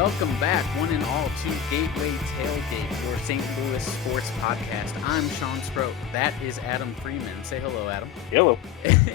Welcome back, one and all, to Gateway Tailgate, your St. Louis sports podcast. I'm Sean Sproat. That is Adam Freeman. Say hello, Adam. Hello.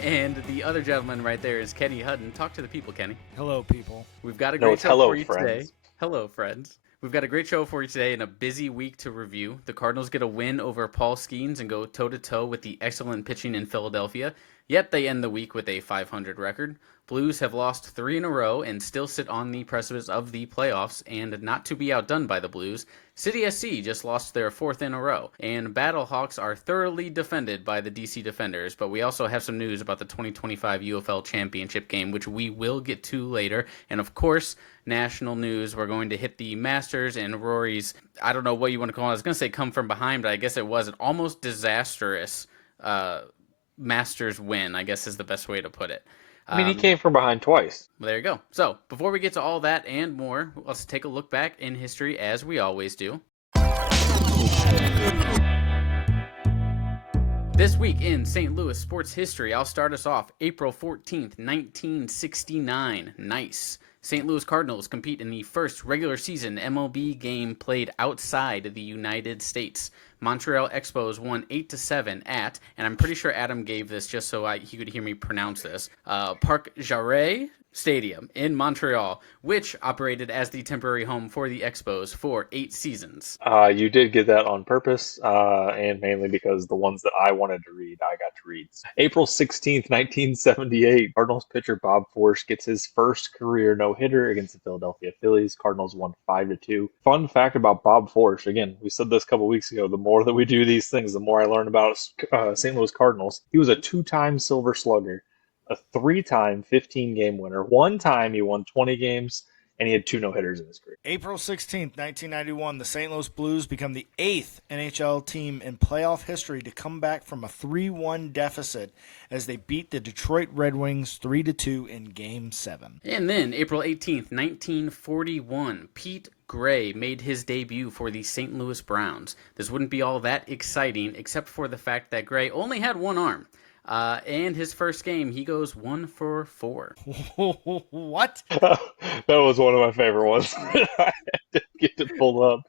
And the other gentleman right there is Kenny Hutton. Talk to the people, Kenny. Hello, people. We've got a great show for you today. Hello, friends. We've got a great show for you today and a busy week to review. The Cardinals get a win over Paul Skeens and go toe-to-toe with the excellent pitching in Philadelphia, yet they end the week with a .500 record. Blues have lost 3 in a row and still sit on the precipice of the playoffs, and not to be outdone by the Blues, City SC just lost their 4th in a row, and Battlehawks are thoroughly defended by the DC Defenders, but we also have some news about the 2025 UFL Championship game, which we will get to later, and of course, national news. We're going to hit the Masters and Rory's, I don't know what you want to call it, I was going to say come from behind, but I guess it was an almost disastrous Masters win, I guess is the best way to put it. I mean, he came from behind twice. Well, there you go. So, before we get to all that and more, let's take a look back in history as we always do. This week in St. Louis sports history, I'll start us off April 14th, 1969. Nice. St. Louis Cardinals compete in the first regular season MLB game played outside the United States. Montreal Expos won 8-7 at, and I'm pretty sure Adam gave this just so he could hear me pronounce this, Parc Jarret Stadium in Montreal, which operated as the temporary home for the Expos for 8 seasons. You did get that on purpose, and mainly because the ones that I wanted to read, I got to read. April 16th, 1978, Cardinals pitcher Bob Forsch gets his first career no-hitter against the Philadelphia Phillies. Cardinals won 5-2. Fun fact about Bob Forsch, again, we said this a couple weeks ago, the more that we do these things, the more I learn about St. Louis Cardinals. He was a 2-time Silver Slugger, a 3-time 15-game winner. 1 time he won 20 games, and he had 2 no-hitters in his career. April 16th, 1991, the St. Louis Blues become the 8th NHL team in playoff history to come back from a 3-1 deficit as they beat the Detroit Red Wings 3-2 in Game 7. And then, April 18th, 1941, Pete Gray made his debut for the St. Louis Browns. This wouldn't be all that exciting, except for the fact that Gray only had 1 arm. And his first game, he goes 1 for 4. What? That was one of my favorite ones. I had to get it pulled up.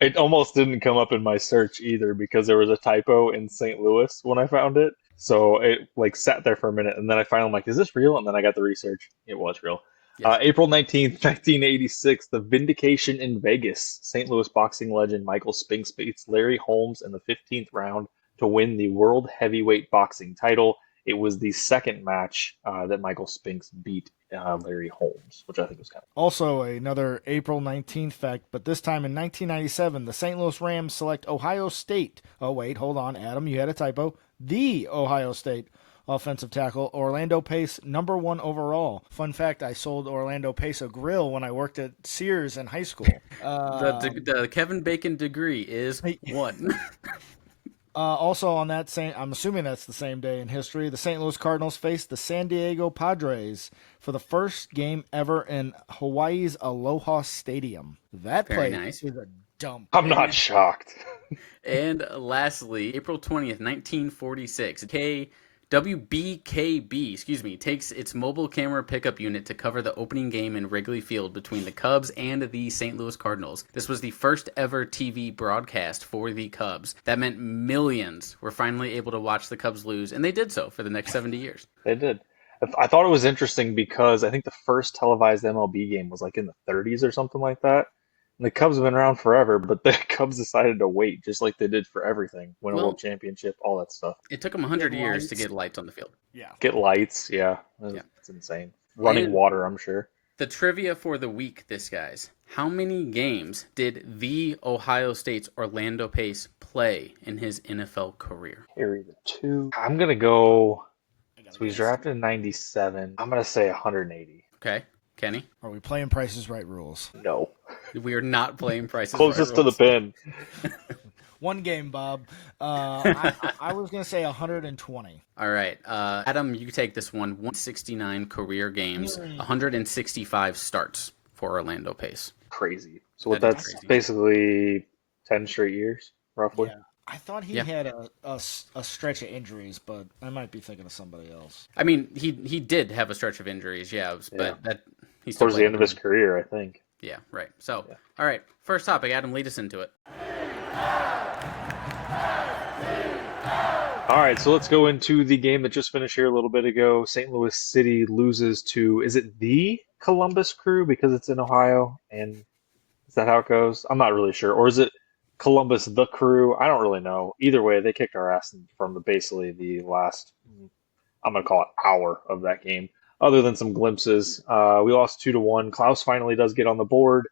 It almost didn't come up in my search either because there was a typo in St. Louis when I found it. So it sat there for a minute, and then I finally like, is this real? And then I got the research. It was real. Yes. April 19th, 1986, the vindication in Vegas. St. Louis boxing legend Michael Spinks beats Larry Holmes in the 15th round to win the World Heavyweight Boxing title. It was the second match that Michael Spinks beat Larry Holmes, which I think was kind of... Also, another April 19th fact, but this time in 1997, the St. Louis Rams select Ohio State. Oh, wait, hold on, Adam, you had a typo. The Ohio State offensive tackle, Orlando Pace, number 1 overall. Fun fact, I sold Orlando Pace a grill when I worked at Sears in high school. The Kevin Bacon degree is 1. Also on that same, I'm assuming that's the same day in history, the St. Louis Cardinals faced the San Diego Padres for the first game ever in Hawaii's Aloha Stadium. That Very place nice. is a dump. I'm not shocked. And lastly, April 20th, 1946, WBKB, takes its mobile camera pickup unit to cover the opening game in Wrigley Field between the Cubs and the St. Louis Cardinals. This was the first ever TV broadcast for the Cubs. That meant millions were finally able to watch the Cubs lose, and they did so for the next 70 years. They did. I thought it was interesting because I think the first televised MLB game was in the 30s or something like that. And the Cubs have been around forever, but the Cubs decided to wait, just like they did for everything. Win a world championship, all that stuff. It took them 100 years to get lights on the field. Yeah. Get lights, yeah. It's insane. Running water, I'm sure. The trivia for the week, guys. How many games did the Ohio State's Orlando Pace play in his NFL career? Carry the 2. I'm going to go... So he's drafted in 97. I'm going to say 180. Okay. Kenny? Are we playing Price is Right rules? No. We are not playing Price is Right Closest to the pin. 1 game, Bob. I was going to say 120. All right. Adam, you take this one. 169 career games, 165 starts for Orlando Pace. Crazy. So that's basically 10 straight years, roughly? Yeah. I thought he had a stretch of injuries, but I might be thinking of somebody else. I mean, he did have a stretch of injuries, but that... Towards the end of his career, I think. Yeah, right. So, Yeah. all right, first topic, Adam, lead us into it. All right, so let's go into the game that just finished here a little bit ago. St. Louis City loses to, is it the Columbus Crew because it's in Ohio? And is that how it goes? I'm not really sure. Or is it Columbus the Crew? I don't really know. Either way, they kicked our ass from basically the last, I'm going to call it hour of that game. Other than some glimpses, we lost 2-1. Klaus finally does get on the board.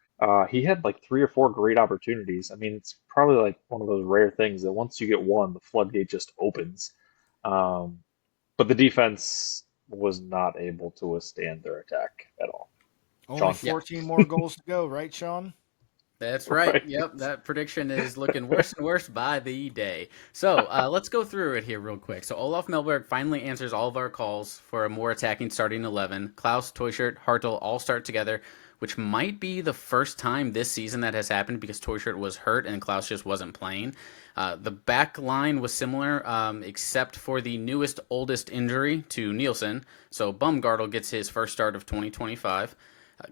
He had like 3 or 4 great opportunities. I mean, it's probably like one of those rare things that once you get one, the floodgate just opens. Um, but the defense was not able to withstand their attack at all. Only Sean? 14 more goals to go, right, Sean? That's right. Right. Yep, that prediction is looking worse and worse by the day. So let's go through it here real quick. So Olaf Melberg finally answers all of our calls for a more attacking starting 11. Klaus, Teuscher, Hartl all start together, which might be the first time this season that has happened because Teuscher was hurt and Klaus just wasn't playing. The back line was similar, except for the newest, oldest injury to Nielsen. So Bumgartle gets his first start of 2025.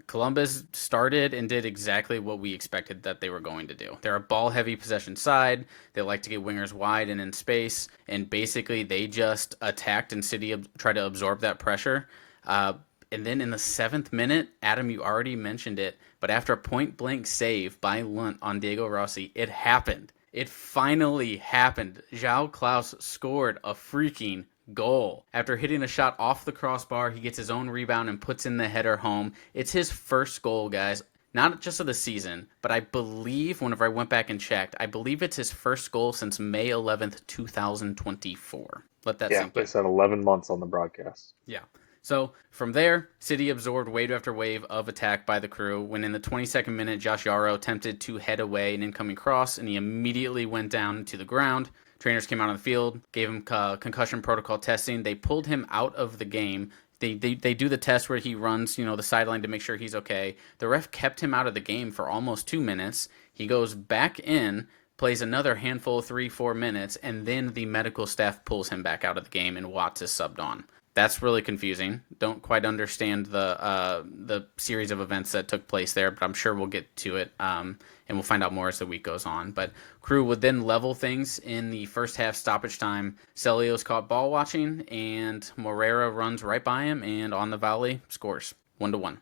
Columbus started and did exactly what we expected that they were going to do. They're a ball-heavy possession side. They like to get wingers wide and in space, and basically they just attacked and City tried to absorb that pressure. And then in the 7th minute, Adam, you already mentioned it, but after a point-blank save by Lunt on Diego Rossi, it happened. It finally happened. João Klaus scored a freaking goal. After hitting a shot off the crossbar, he gets his own rebound and puts in the header home. It's his first goal, guys. Not just of the season, but I believe, whenever I went back and checked, I believe it's his first goal since May 11th, 2024. Let that sink in. They said 11 months on the broadcast. Yeah. So from there, City absorbed wave after wave of attack by the Crew. When in the 22nd minute, Josh Yarrow attempted to head away an incoming cross, and he immediately went down to the ground. Trainers came out on the field, gave him concussion protocol testing. They pulled him out of the game. They do the test where he runs, the sideline to make sure he's okay. The ref kept him out of the game for almost 2 minutes. He goes back in, plays another handful of 3-4 minutes, and then the medical staff pulls him back out of the game, and Watts is subbed on. That's really confusing. Don't quite understand the series of events that took place there, but I'm sure we'll get to it, and we'll find out more as the week goes on. But Crew would then level things in the first half stoppage time. Celios caught ball watching, and Moreira runs right by him, and on the volley, scores 1-1.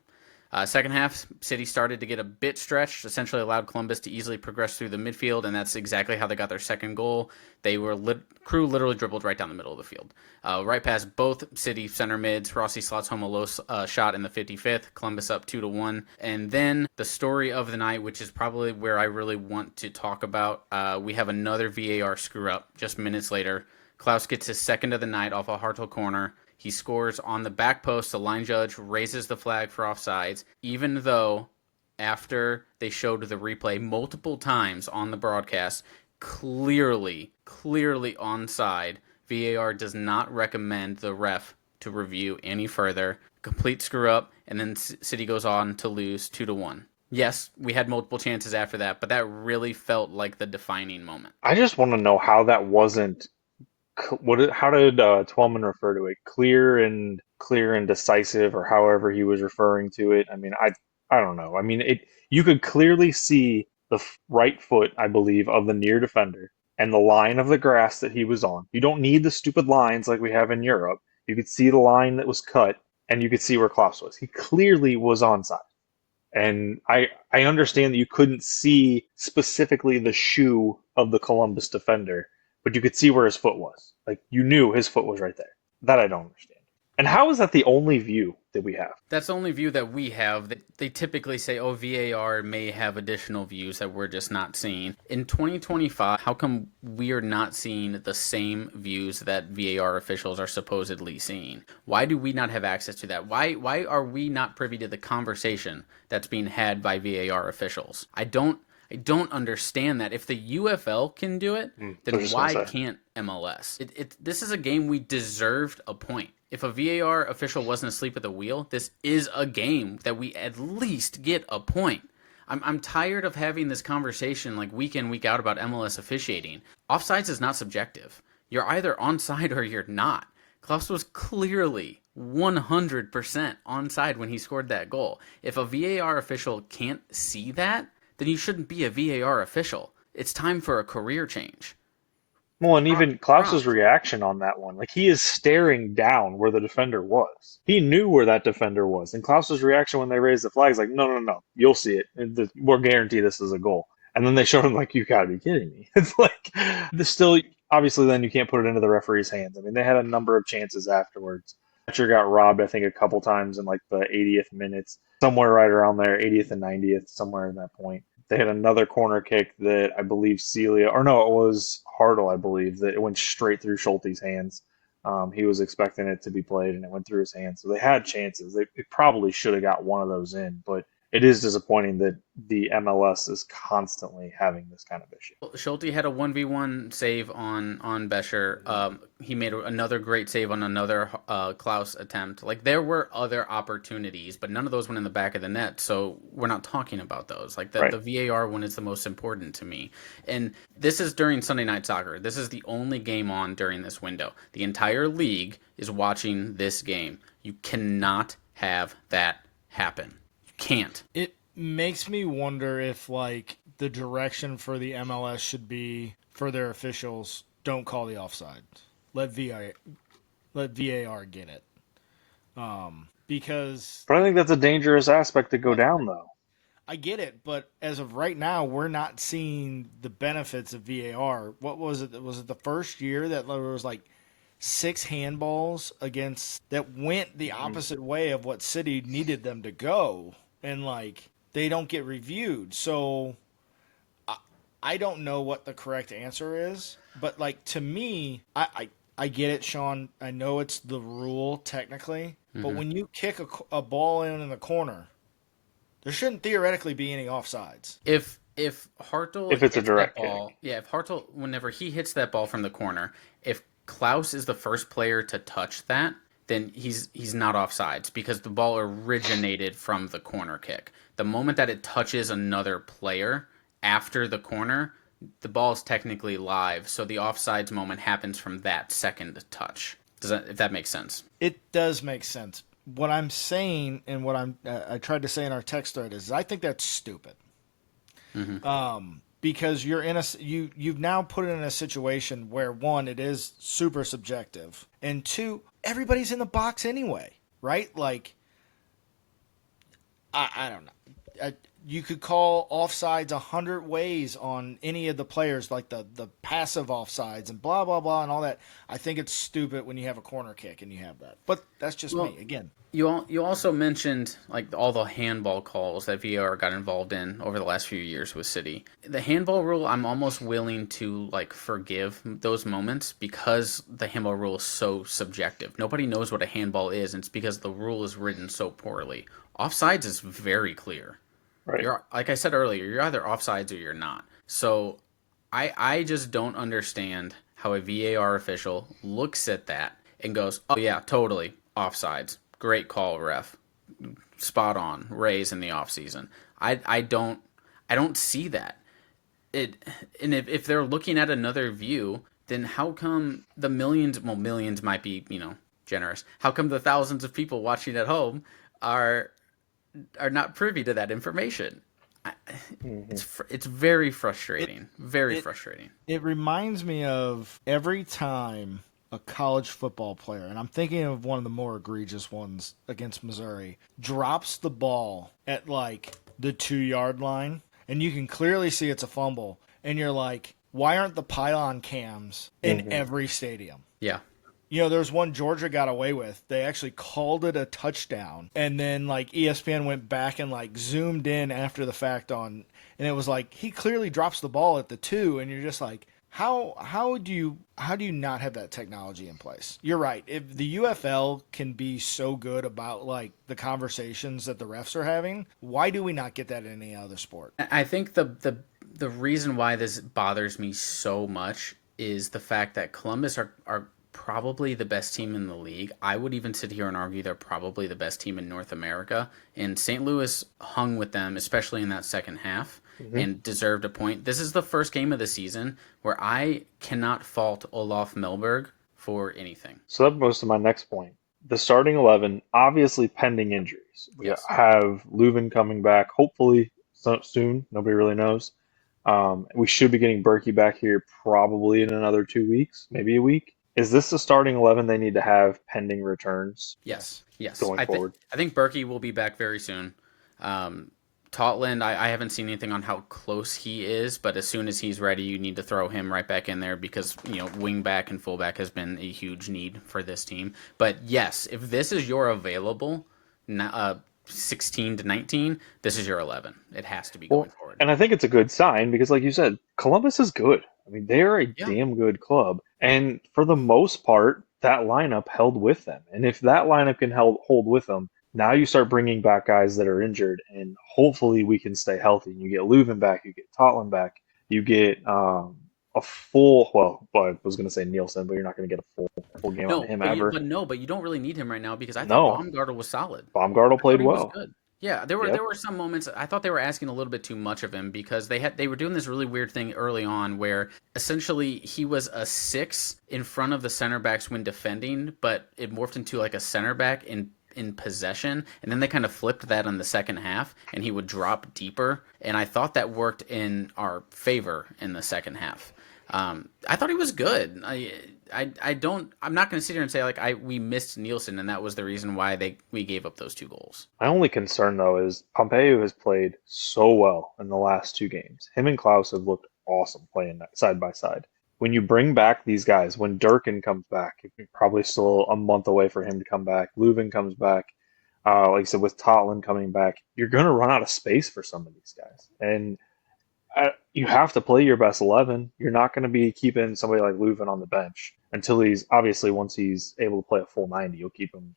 Second half, City started to get a bit stretched, essentially allowed Columbus to easily progress through the midfield, and that's exactly how they got their second goal. Crew literally dribbled right down the middle of the field. Right past both City center mids, Rossi slots home a low shot in the 55th, Columbus up 2-1. And then the story of the night, which is probably where I really want to talk about, we have another VAR screw-up just minutes later. Klaus gets his second of the night off a Hartl corner. He scores on the back post. The line judge raises the flag for offsides, even though after they showed the replay multiple times on the broadcast, clearly onside. VAR does not recommend the ref to review any further. Complete screw up, and then City goes on to lose 2-1. Yes, we had multiple chances after that, but that really felt like the defining moment. I just want to know how that wasn't. How did Twellman refer to it? Clear and decisive, or however he was referring to it. I mean, I don't know. I mean, you could clearly see the right foot, I believe, of the near defender and the line of the grass that he was on. You don't need the stupid lines like we have in Europe. You could see the line that was cut, and you could see where Klaus was. He clearly was onside. And I understand that you couldn't see specifically the shoe of the Columbus defender, but you could see where his foot was. Like, you knew his foot was right there. That I don't understand. And how is that the only view that we have? That's the only view that we have. They typically say, oh, VAR may have additional views that we're just not seeing. In 2025, how come we are not seeing the same views that VAR officials are supposedly seeing? Why do we not have access to that? Why are we not privy to the conversation that's being had by VAR officials? I don't understand that. If the UFL can do it, then why can't MLS? This is a game we deserved a point. If a VAR official wasn't asleep at the wheel, this is a game that we at least get a point. I'm tired of having this conversation like week in, week out about MLS officiating. Offsides is not subjective. You're either onside or you're not. Klaus was clearly 100% onside when he scored that goal. If a VAR official can't see that, then you shouldn't be a VAR official. It's time for a career change. Well, and even Klaus's reaction on that one, like he is staring down where the defender was. He knew where that defender was, and Klaus's reaction when they raised the flag is like, "No, no, no, you'll see it. We'll guarantee this is a goal." And then they showed him like, "You gotta be kidding me!" It's like, still, obviously, then you can't put it into the referee's hands. I mean, they had a number of chances afterwards. Catcher got robbed, I think, a couple times in like the 80th minutes, somewhere right around there, 80th and 90th, somewhere in that point. They had another corner kick that I believe Celia, or no, it was Hartle, I believe, that it went straight through Schulte's hands. He was expecting it to be played, and it went through his hands. So they had chances. They probably should have got one of those in, but it is disappointing that the MLS is constantly having this kind of issue. Schulte had a 1v1 save on Bescher. He made another great save on another Klaus attempt. Like, there were other opportunities, but none of those went in the back of the net, so we're not talking about those. Like, the VAR one is the most important to me. And this is during Sunday Night Soccer. This is the only game on during this window. The entire league is watching this game. You cannot have that happen. Can't. It makes me wonder if like the direction for the MLS should be for their officials, don't call the offside. Let VAR get it. Because But I think that's a dangerous aspect to go down though. I get it, but as of right now, we're not seeing the benefits of VAR. What was it? Was it the first year that there was like 6 handballs against that went the opposite way of what City needed them to go? And like they don't get reviewed. So I don't know what the correct answer is, but like to me, I get it, Sean. I know it's the rule technically, but when you kick a ball in the corner, there shouldn't theoretically be any offsides. If Hartle if it's a direct that ball, if Hartle, whenever he hits that ball from the corner, if Klaus is the first player to touch that, then he's not offsides because the ball originated from the corner kick. The moment that it touches another player after the corner, the ball is technically live, so the offsides moment happens from that second touch. If that makes sense? It does make sense. What I'm saying and what I tried to say in our text thread is I think that's stupid. Because you've now put it in a situation where, one, it is super subjective, and two, everybody's in the box anyway, right? Like, I don't know. You could call offsides 100 ways on any of the players, like the passive offsides and blah, blah, blah, and all that. I think it's stupid when you have a corner kick and you have that. But that's just me, again. You also mentioned like all the handball calls that VAR got involved in over the last few years with City. The handball rule, I'm almost willing to like forgive those moments because the handball rule is so subjective. Nobody knows what a handball is, and it's because the rule is written so poorly. Offsides is very clear. Right. Like I said earlier, you're either offsides or you're not. So I just don't understand how a VAR official looks at that and goes, "Oh yeah, totally offsides. Great call, ref. Spot on. Rays in the offseason." I don't see that. And if they're looking at another view, then how come the millions might be, generous. How come the thousands of people watching at home are not privy to that information? It's very frustrating. Frustrating. It reminds me of every time a college football player, and I'm thinking of one of the more egregious ones against Missouri, drops the ball at like the 2-yard line, and you can clearly see it's a fumble, and you're like, why aren't the pylon cams in every stadium? Yeah. There's one Georgia got away with. They actually called it a touchdown, and then like ESPN went back and like zoomed in after the fact and it was like he clearly drops the ball at the 2, and you're just like, how do you not have that technology in place? You're right. If the UFL can be so good about like the conversations that the refs are having, why do we not get that in any other sport? I think the reason why this bothers me so much is the fact that Columbus are probably the best team in the league. I would even sit here and argue they're probably the best team in North America. And St. Louis hung with them, especially in that second half, and deserved a point. This is the first game of the season where I cannot fault Olaf Melberg for anything. So that moves to my next point. The starting 11, obviously pending injuries. We Yes. have Leuven coming back, hopefully soon. Nobody really knows. We should be getting Berkey back here probably in another 2 weeks, maybe a week. Is this the starting 11 they need to have pending returns? Yes. Going forward. I think Berkey will be back very soon. Totland, I haven't seen anything on how close he is, but as soon as he's ready, you need to throw him right back in there because, wing back and fullback has been a huge need for this team. But yes, if this is your available 16 to 19, this is your 11. It has to be going forward. And I think it's a good sign because, like you said, Columbus is good. I mean, they're a damn good club. And for the most part, that lineup held with them. And if that lineup can hold with them, now you start bringing back guys that are injured, and hopefully we can stay healthy. You get Leuven back, you get Totland back, you get a full. Well, I was going to say Nielsen, but you're not going to get a full game on him ever. But you don't really need him right now because I thought Baumgartel was solid. Baumgartel played well. Was good. Yeah, there were some moments I thought they were asking a little bit too much of him because they were doing this really weird thing early on where essentially he was a 6 in front of the center backs when defending, but it morphed into like a center back in possession, and then they kind of flipped that in the second half and he would drop deeper, and I thought that worked in our favor in the second half. I thought he was good. I'm not going to sit here and say we missed Nielsen and that was the reason why we gave up those 2 goals. My only concern though is Pompeu has played so well in the last 2 games. Him and Klaus have looked awesome playing side by side. When you bring back these guys, when Durkin comes back, probably still a month away for him to come back. Leuven comes back. Like I said, with Totland coming back, you're going to run out of space for some of these guys. And you have to play your best 11. You're not going to be keeping somebody like Leuven on the bench until once he's able to play a full 90, you'll keep him,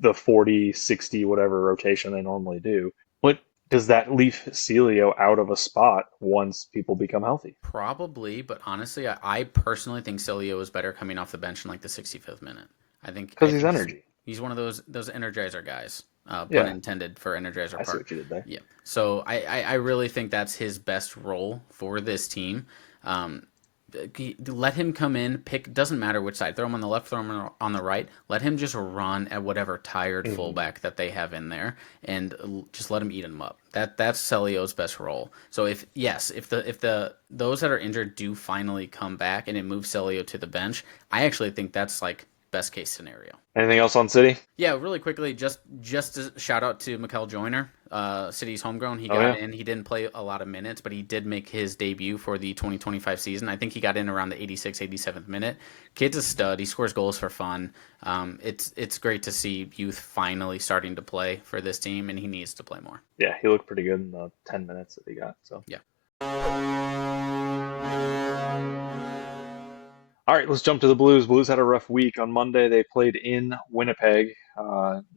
the 40, 60, whatever rotation they normally do. But does that leave Celio out of a spot once people become healthy? Probably, but honestly, I personally think Celio is better coming off the bench in like the 65th minute. I think because he's energy. He's one of those Energizer guys. Pun intended for Energizer Park. I see what you did there. Yeah. So I really think that's his best role for this team. Let him come in, doesn't matter which side, throw him on the left, throw him on the right, let him just run at whatever tired fullback that they have in there and just let him eat him up. That's Celio's best role. So if those that are injured do finally come back and it moves Celio to the bench, I actually think that's like best case scenario. Anything else on City? Yeah, really quickly, just a shout out to Mikel Joyner, City's homegrown. He got in. He didn't play a lot of minutes, but he did make his debut for the 2025 season. I think he got in around the 86th, 87th minute. Kid's a stud. He scores goals for fun. It's great to see youth finally starting to play for this team, and he needs to play more. Yeah, he looked pretty good in the 10 minutes that he got. So yeah. All right, let's jump to the Blues. Blues had a rough week. On Monday, they played in Winnipeg.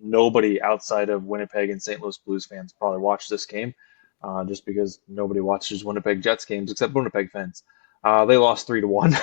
Nobody outside of Winnipeg and St. Louis Blues fans probably watched this game, just because nobody watches Winnipeg Jets games except Winnipeg fans. They lost 3-1.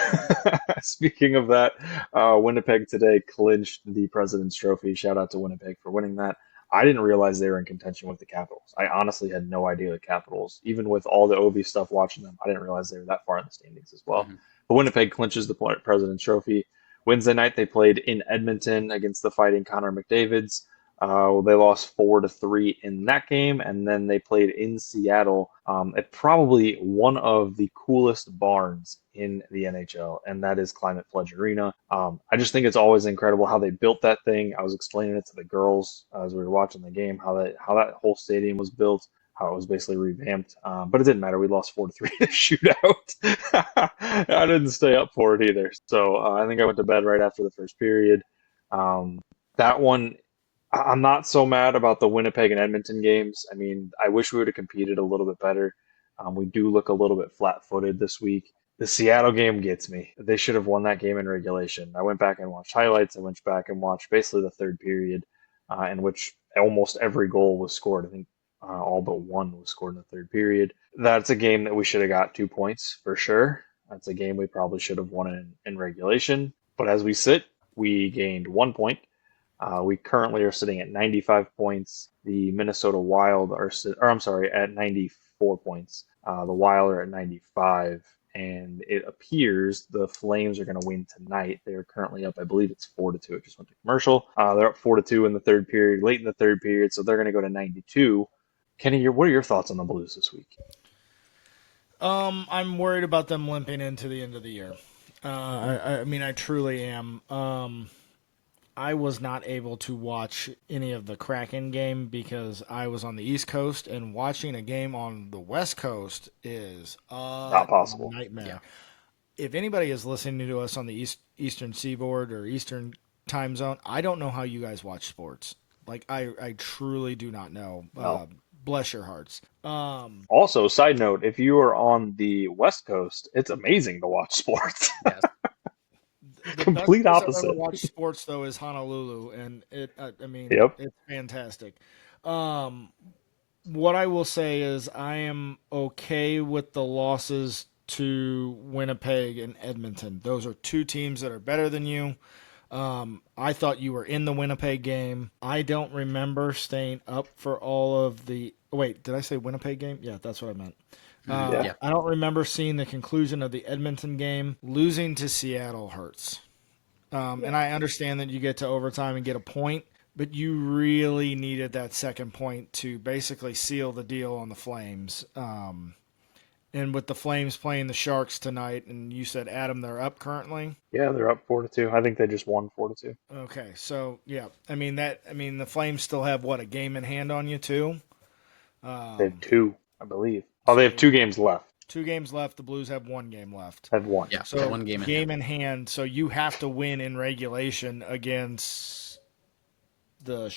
Speaking of that, Winnipeg today clinched the President's Trophy. Shout out to Winnipeg for winning that. I didn't realize they were in contention with the Capitals. I honestly had no idea the Capitals, even with all the OV stuff watching them, I didn't realize they were that far in the standings as well. Mm-hmm. But Winnipeg clinches the President's Trophy. Wednesday night, they played in Edmonton against the Fighting Connor McDavids. They lost 4-3 in that game, and then they played in Seattle at probably one of the coolest barns in the NHL, and that is Climate Pledge Arena. I just think it's always incredible how they built that thing. I was explaining it to the girls as we were watching the game, how that whole stadium was built, how it was basically revamped, but it didn't matter. We lost 4-3 in a shootout. I didn't stay up for it either, so I think I went to bed right after the first period. That one, I'm not so mad about the Winnipeg and Edmonton games. I mean, I wish we would have competed a little bit better. We do look a little bit flat-footed this week. The Seattle game gets me. They should have won that game in regulation. I went back and watched highlights. I went back and watched basically the third period, in which almost every goal was scored. I think all but one was scored in the third period. That's a game that we should have got 2 points for sure. That's a game we probably should have won in regulation. But as we sit, we gained 1 point. We currently are sitting at 95 points. The Minnesota Wild at 94 points. The Wild are at 95, and it appears the Flames are going to win tonight. They're currently up, I believe it's 4-2. It just went to commercial. They're up 4-2 in the third period, late in the third period, so they're going to go to 92. Kenny, what are your thoughts on the Blues this week? I'm worried about them limping into the end of the year. I mean, I truly am. I was not able to watch any of the Kraken game because I was on the East Coast, and watching a game on the West Coast is Not possible. Nightmare. Yeah. If anybody is listening to us on the Eastern Seaboard or Eastern time zone, I don't know how you guys watch sports. Like, I truly do not know. No. Bless your hearts. Also, side note, if you are on the West Coast, it's amazing to watch sports. Yes. The Complete best place opposite. I've ever watched sports though is Honolulu, and Yep. it's fantastic. What I will say is I am okay with the losses to Winnipeg and Edmonton. Those are two teams that are better than you. I thought you were in the Winnipeg game. I don't remember staying up for all of the. Wait, did I say Winnipeg game? Yeah, that's what I meant. Yeah. I don't remember seeing the conclusion of the Edmonton game. Losing to Seattle hurts. And I understand that you get to overtime and get a point, but you really needed that second point to basically seal the deal on the Flames. And with the Flames playing the Sharks tonight, and you said, Adam, they're up currently? Yeah, they're up 4-2. I think they just won 4-2. Okay, so, yeah. I mean, the Flames still have, a game in hand on you, too? They have 2, I believe. Oh, they have 2 games left. 2 games left. The Blues have 1 game left. Have 1. Yeah. So one game in hand. So you have to win in regulation against the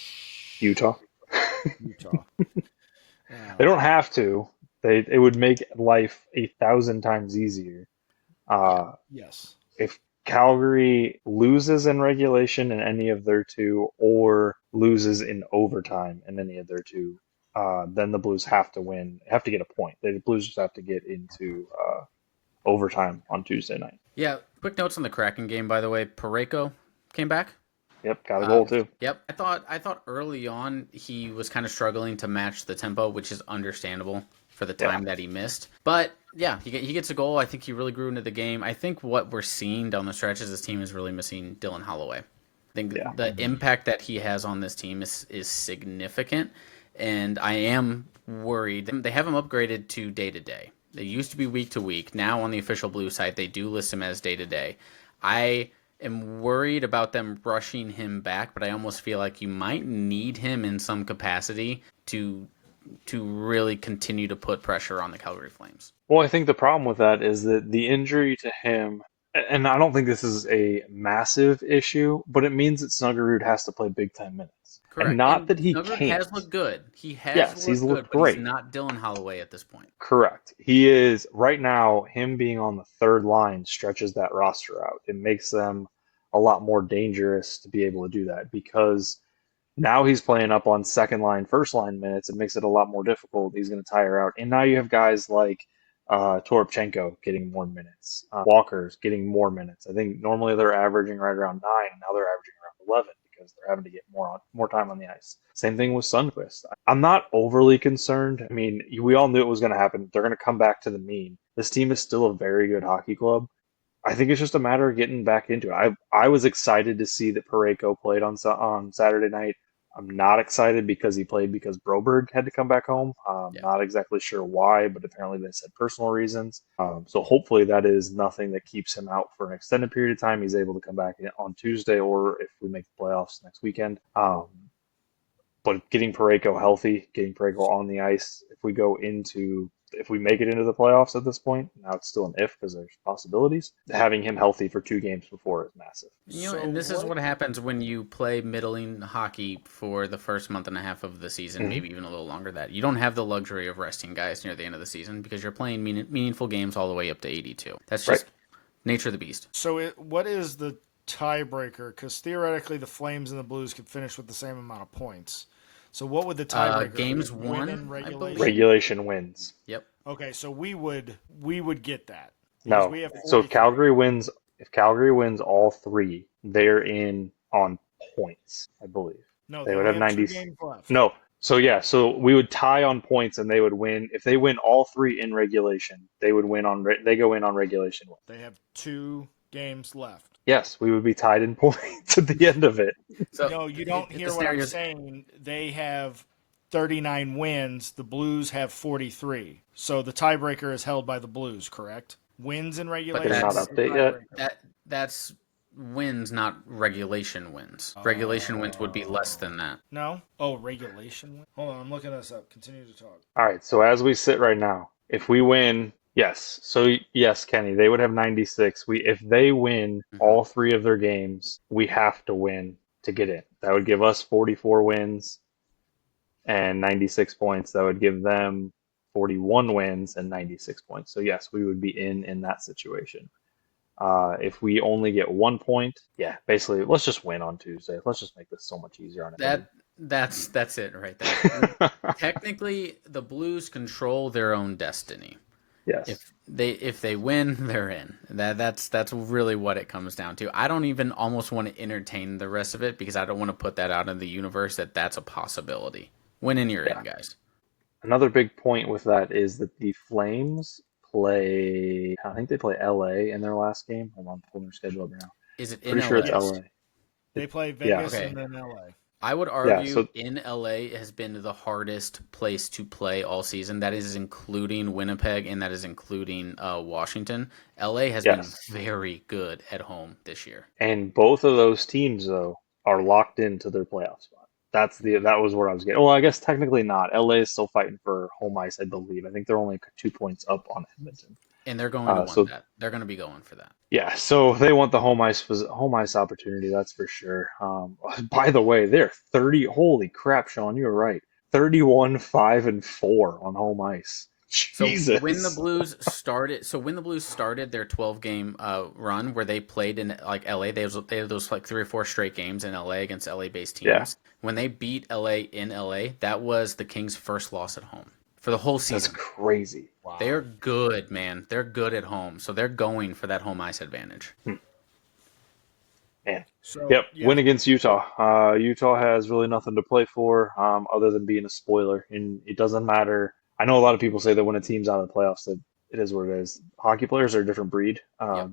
Utah. Utah. They don't have to. It would make life 1,000 times easier. Yes. If Calgary loses in regulation in any of their 2, or loses in overtime in any of their 2, then the Blues have to win. Have to get a point. The Blues just have to get into overtime on Tuesday night. Yeah. Quick notes on the Kraken game, by the way. Parayko came back. Yep, got a goal too. Yep. I thought early on he was kind of struggling to match the tempo, which is understandable for the time that he missed. But yeah, he gets a goal. I think he really grew into the game. I think what we're seeing down the stretch is this team is really missing Dylan Holloway. I think the impact that he has on this team is significant, and I am worried. They have him upgraded to day-to-day. They used to be week-to-week. Now on the official Blue site, they do list him as day-to-day. I am worried about them rushing him back, but I almost feel like you might need him in some capacity to really continue to put pressure on the Calgary Flames. Well, I think the problem with that is that the injury to him, and I don't think this is a massive issue, but it means that Snuggerud has to play big time minutes. Correct. And not and that he Snuggerud can't. has looked good. He has He's looked looked good, great. but he's not Dylan Holloway at this point. Correct. He is, right now, him being on the third line stretches that roster out. It makes them a lot more dangerous to be able to do that, because now he's playing up on second line, first line minutes. It makes it a lot more difficult. He's going to tire out. And now you have guys like Toropchenko getting more minutes. Walker's getting more minutes. I think normally they're averaging right around 9. Now they're averaging around 11 because they're having to get more time on the ice. Same thing with Sundqvist. I'm not overly concerned. I mean, we all knew it was going to happen. They're going to come back to the mean. This team is still a very good hockey club. I think it's just a matter of getting back into it. I was excited to see that Parayko played on Saturday night. I'm not excited because he played because Broberg had to come back home. Not exactly sure why, but apparently they said personal reasons. So hopefully that is nothing that keeps him out for an extended period of time. He's able to come back on Tuesday, or if we make the playoffs next weekend. But getting Parayko healthy, getting Parayko on the ice, if we make it into the playoffs at this point, now it's still an if because there's possibilities. Having him healthy for 2 games before is massive. And this is what happens when you play middling hockey for the first month and a half of the season, maybe even a little longer. That you don't have the luxury of resting guys near the end of the season because you're playing meaningful games all the way up to 82. That's just nature of the beast. So what is the tiebreaker? Because theoretically, the Flames and the Blues could finish with the same amount of points. So what would the tiebreaker be? Games Win won, in regulation? Regulation wins. Yep. Okay, so we would get that. No. We have So 43. Calgary wins. If Calgary wins all 3, they're in on points, I believe. No, they would have 90. 2 games left. No, So we would tie on points and they would win. If they win all three in regulation, they would win they go in on regulation. They have 2 games left. Yes, we would be tied in points at the end of it. So No, you don't hear what I'm saying. They have 39 wins. The Blues have 43. So the tiebreaker is held by the Blues, correct? Wins in regulation. But not update yet. That's wins, not regulation wins. Regulation wins would be less than that. No? Oh, regulation win? Hold on, I'm looking this up. Continue to talk. All right, so as we sit right now, if we win, yes. So yes, Kenny, they would have 96. If they win all three of their games, we have to win to get in. That would give us 44 wins and 96 points. That would give them 41 wins and 96 points. So yes, we would be in that situation. If we only get 1 point, yeah, basically, let's just win on Tuesday. Let's just make this so much easier on everybody. That's it right there. Technically, the Blues control their own destiny. Yes. If they win, they're in. That's really what it comes down to. I don't even almost want to entertain the rest of it because I don't want to put that out in the universe that that's a possibility. Win and you're in, guys. Another big point with that is that the Flames play. I think they play LA in their last game. Hold on, pulling their schedule up now. Is it in Pretty LA? sure it's LA. They play Vegas Okay. and then LA. I would argue in LA has been the hardest place to play all season. That is including Winnipeg and that is including Washington. LA has been very good at home this year. And both of those teams, though, are locked into their playoff spot. That was where I was getting. Well, I guess technically not. LA is still fighting for home ice, I believe. I think they're only 2 points up on Edmonton. And they're going to want that. They're going to be going for that. Yeah, so they want the home ice opportunity, that's for sure. By the way, they're 30. Holy crap, Sean, you were right. 31-5-4 on home ice. Jesus. So when the Blues started their 12-game run where they played in like LA, they had those like 3 or 4 straight games in LA against LA-based teams. Yeah. When they beat LA in LA, that was the Kings' first loss at home for the whole season. That's crazy. Wow. They're good, man. They're good at home, so they're going for that home ice advantage. Man. So, win against Utah. Utah has really nothing to play for other than being a spoiler, and it doesn't matter. I know a lot of people say that when a team's out of the playoffs, that it is what it is. Hockey players are a different breed.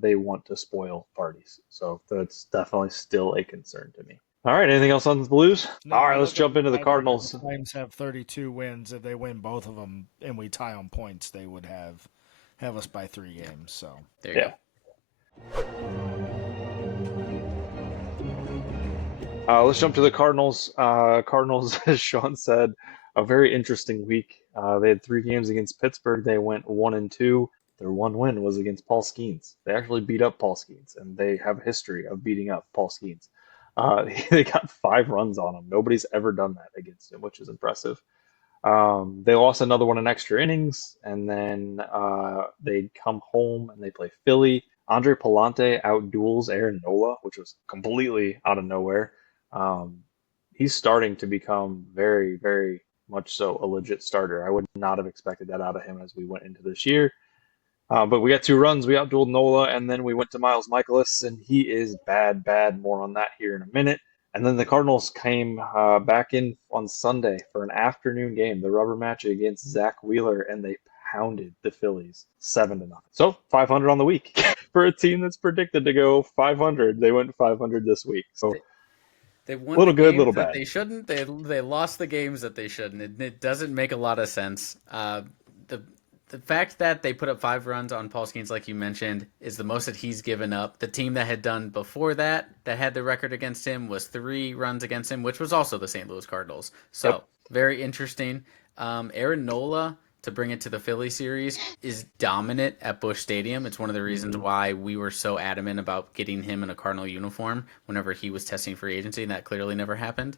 They want to spoil parties, so that's definitely still a concern to me. All right, anything else on the Blues? No, all right, let's jump into the Cardinals. The Flames have 32 wins. If they win both of them and we tie on points, they would have us by 3 games. So there you go. Let's jump to the Cardinals. Cardinals, as Sean said, a very interesting week. They had 3 games against Pittsburgh. They went 1-2. Their one win was against Paul Skeens. They actually beat up Paul Skeens, and they have a history of beating up Paul Skeens. They got 5 runs on him. Nobody's ever done that against him, which is impressive. They lost another one in extra innings, and then they'd come home and they play Philly. Andre Pallante outduels Aaron Nola, which was completely out of nowhere. He's starting to become very, very much so a legit starter. I would not have expected that out of him as we went into this year. But we got 2 runs. We outdueled Nola, and then we went to Miles Mikolas, and he is bad. More on that here in a minute. And then the Cardinals came back in on Sunday for an afternoon game, the rubber match against Zach Wheeler, and they pounded the Phillies 7-0. So 500 on the week. For a team that's predicted to go 500, they went 500 this week. So they won little the good, games little that bad. They shouldn't. They lost the games that they shouldn't. It doesn't make a lot of sense. The fact that they put up 5 runs on Paul Skeens, like you mentioned, is the most that he's given up. The team that had done before that had the record against him, was 3 runs against him, which was also the St. Louis Cardinals. So very interesting. Aaron Nola, to bring it to the Philly series, is dominant at Busch Stadium. It's one of the reasons why we were so adamant about getting him in a Cardinal uniform whenever he was testing free agency, and that clearly never happened.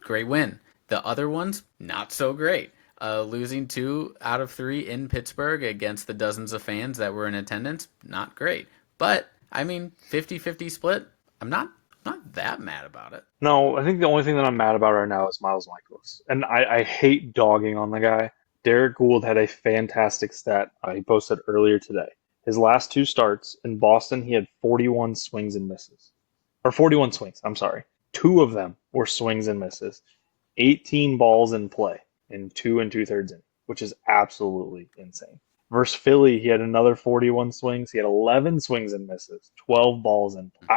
Great win. The other ones, not so great. Losing 2 out of 3 in Pittsburgh against the dozens of fans that were in attendance, not great. But, I mean, 50-50 split, I'm not that mad about it. No, I think the only thing that I'm mad about right now is Miles Mikolas. And I hate dogging on the guy. Derek Gould had a fantastic stat he posted earlier today. His last 2 starts in Boston, he had 41 swings and misses. Or 41 swings, I'm sorry. 2 of them were swings and misses. 18 balls in play in 2 2/3 innings, which is absolutely insane. Versus Philly, he had another 41 swings. He had 11 swings and misses, 12 balls in play.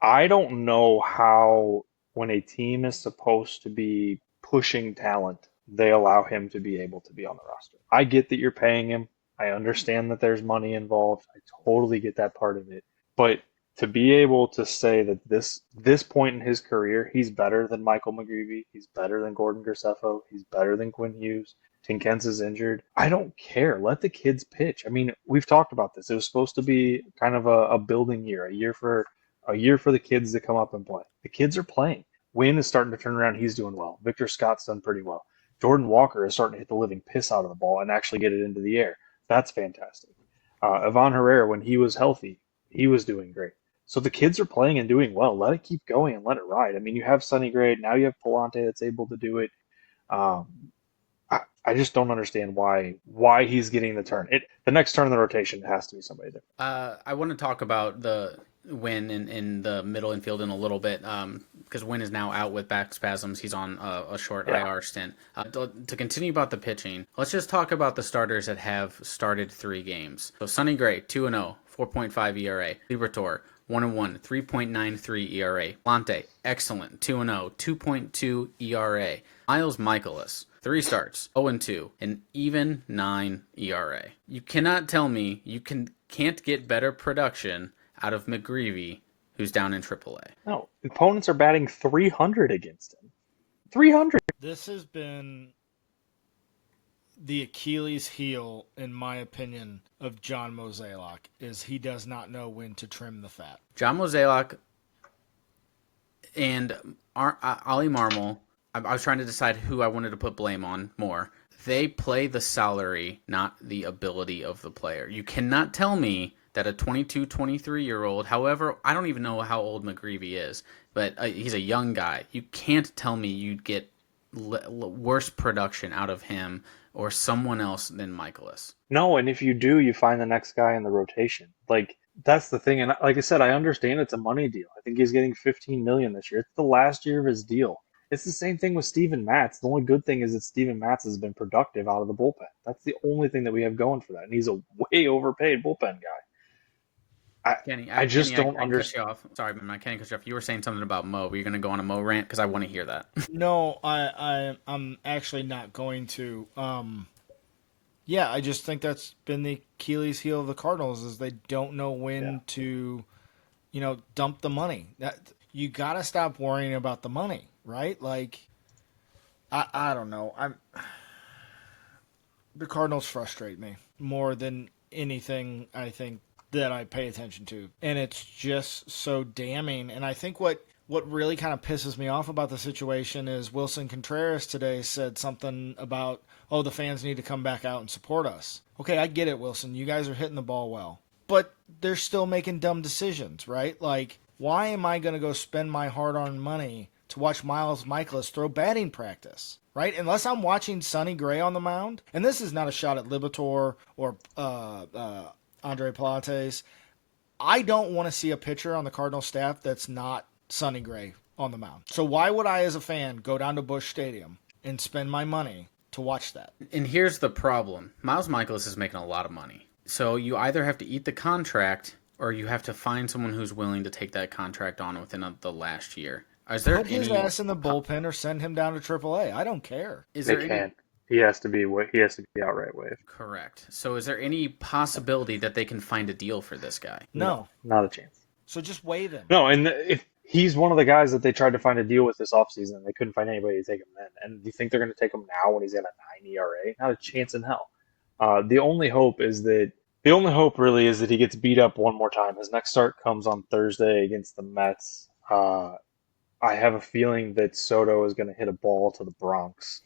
I don't know how, when a team is supposed to be pushing talent, they allow him to be able to be on the roster. I get that you're paying him. I understand that there's money involved. I totally get that part of it. But to be able to say that this point in his career, he's better than Michael McGreevy, he's better than Gordon Graceffo, he's better than Quinn Hughes. Tinkens is injured. I don't care. Let the kids pitch. I mean, we've talked about this. It was supposed to be kind of a building year, a year for the kids to come up and play. The kids are playing. Wynn is starting to turn around. He's doing well. Victor Scott's done pretty well. Jordan Walker is starting to hit the living piss out of the ball and actually get it into the air. That's fantastic. Ivan Herrera, when he was healthy, he was doing great. So the kids are playing and doing well. Let it keep going and let it ride. I mean, you have Sonny Gray. Now you have Pallante that's able to do it. I just don't understand why he's getting the turn. The next turn in the rotation has to be somebody different. I want to talk about the Wynn in the middle infield in a little bit, because Wynn is now out with back spasms. He's on a short IR stint. To continue about the pitching, let's just talk about the starters that have started 3 games. So Sonny Gray, 2-0, 4.5 ERA. Liberatore, 1-1, 3.93 ERA. Pallante, excellent, 2-0, 2.2 ERA. Miles Mikolas, 3 starts, 0-2, an even 9 ERA. You cannot tell me you can't get better production out of McGreevy, who's down in AAA. No, opponents are batting 300 against him. 300. This has been the Achilles heel, in my opinion, of John Mozeliak, is he does not know when to trim the fat. John Mozeliak and Ollie Marmol, I was trying to decide who I wanted to put blame on more. They play the salary, not the ability of the player. You cannot tell me that a 22, 23-year-old, however, I don't even know how old McGreevy is, but he's a young guy. You can't tell me you'd get worse production out of him or someone else than Mikolas. No, and if you do, you find the next guy in the rotation. Like, that's the thing. And like I said, I understand it's a money deal. I think he's getting $15 million this year. It's the last year of his deal. It's the same thing with Steven Matz. The only good thing is that Steven Matz has been productive out of the bullpen. That's the only thing that we have going for that. And he's a way overpaid bullpen guy. Kenny, I just don't understand. Sorry, man, I can't cut you off. You were saying something about Mo. Were you going to go on a Mo rant? Because I want to hear that. No, I'm actually not going to. Yeah, I just think that's been the Achilles heel of the Cardinals is they don't know when to, dump the money. You got to stop worrying about the money, right? Like, I don't know. The Cardinals frustrate me more than anything, I think, that I pay attention to. And it's just so damning. And I think what really kind of pisses me off about the situation is Wilson Contreras today said something about, the fans need to come back out and support us. Okay, I get it, Wilson. You guys are hitting the ball well. But they're still making dumb decisions, right? Like, why am I going to go spend my hard-earned money to watch Miles Mikolas throw batting practice, right? Unless I'm watching Sonny Gray on the mound. And this is not a shot at Liberatore or Andre Pallante. I don't want to see a pitcher on the Cardinal staff that's not Sonny Gray on the mound. So why would I, as a fan, go down to Busch Stadium and spend my money to watch that? And here's the problem. Miles Mikolas is making a lot of money. So you either have to eat the contract or you have to find someone who's willing to take that contract on within the last year. Is there Put his ass in the bullpen or send him down to AAA. I don't care. They can't. He has to be outright waived. Correct. So is there any possibility that they can find a deal for this guy? No. Not a chance. So just waive him. No, and if he's one of the guys that they tried to find a deal with this offseason, they couldn't find anybody to take him then. And do you think they're going to take him now when he's got a 9 ERA? Not a chance in hell. The only hope really is that he gets beat up one more time. His next start comes on Thursday against the Mets. I have a feeling that Soto is going to hit a ball to the Bronx.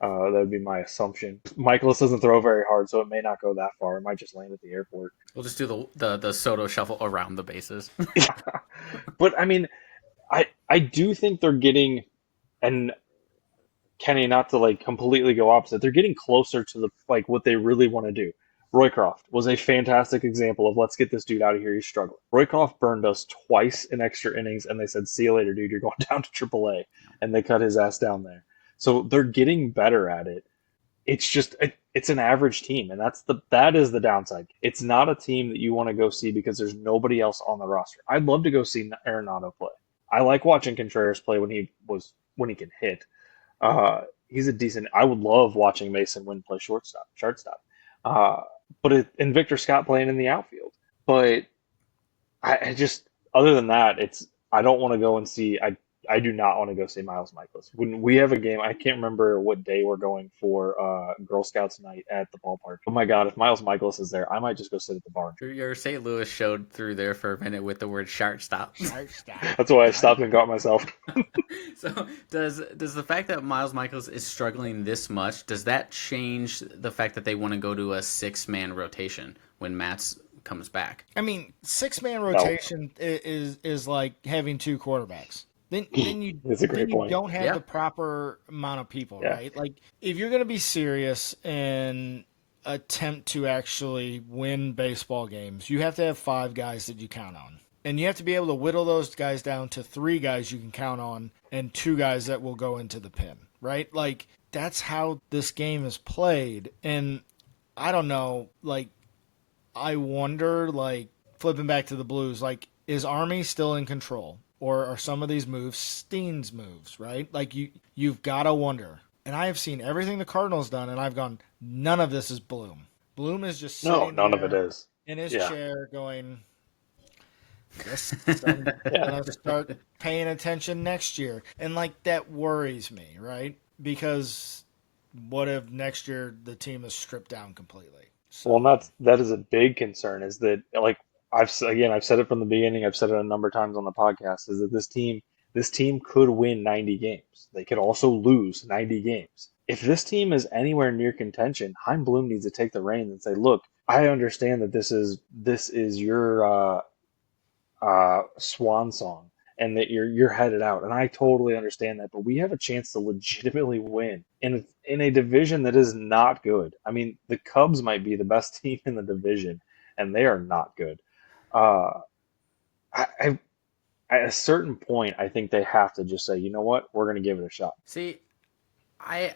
That would be my assumption. Mikolas doesn't throw very hard, so it may not go that far. It might just land at the airport. We'll just do the Soto shuffle around the bases. Yeah. But, I mean, I do think they're getting, and Kenny, not to, completely go opposite, they're getting closer to what they really want to do. Roycroft was a fantastic example of let's get this dude out of here. He's struggling. Roycroft burned us twice in extra innings, and they said, see you later, dude. You're going down to AAA. And they cut his ass down there. So they're getting better at it. It's just it's an average team, and that is the downside. It's not a team that you want to go see because there's nobody else on the roster. I'd love to go see Arenado play. I like watching Contreras play when he can hit. He's a decent. I would love watching Mason Wynn play shortstop. Uh, and Victor Scott playing in the outfield. But I just other than that, I don't want to go and see. I do not want to go see Miles Mikolas. When we have a game, I can't remember what day we're going for Girl Scouts night at the ballpark. Oh my God, if Miles Mikolas is there, I might just go sit at the bar. Your St. Louis showed through there for a minute with the word shortstop. That's why I stopped and got myself. So does the fact that Miles Mikolas is struggling this much, does that change the fact that they want to go to a 6-man rotation when Matz comes back? I mean, 6-man rotation is like having 2 quarterbacks. Then you That's a great point. don't have the proper amount of people, right? Like if you're going to be serious and attempt to actually win baseball games, you have to have 5 guys that you count on. And you have to be able to whittle those guys down to 3 guys you can count on and 2 guys that will go into the pen, right? Like that's how this game is played. And I don't know, like I wonder, like flipping back to the Blues, like is Army still in control? Or are some of these moves Steen's moves, right? Like you've got to wonder. And I have seen everything the Cardinals done, and I've gone, none of this is Bloom. Bloom is just sitting none of it is in his chair going, yes, I'm going to start paying attention next year. And like that worries me, right? Because what if next year the team is stripped down completely? So, well, that is a big concern. Is that like I've said it from the beginning. I've said it a number of times on the podcast. Is that this team could win 90 games. They could also lose 90 games. If this team is anywhere near contention, Chaim Bloom needs to take the reins and say, "Look, I understand that this is your swan song, and that you're headed out, and I totally understand that. But we have a chance to legitimately win in a division that is not good. I mean, the Cubs might be the best team in the division, and they are not good. At a certain point, I think they have to just say, you know what, we're going to give it a shot." See, I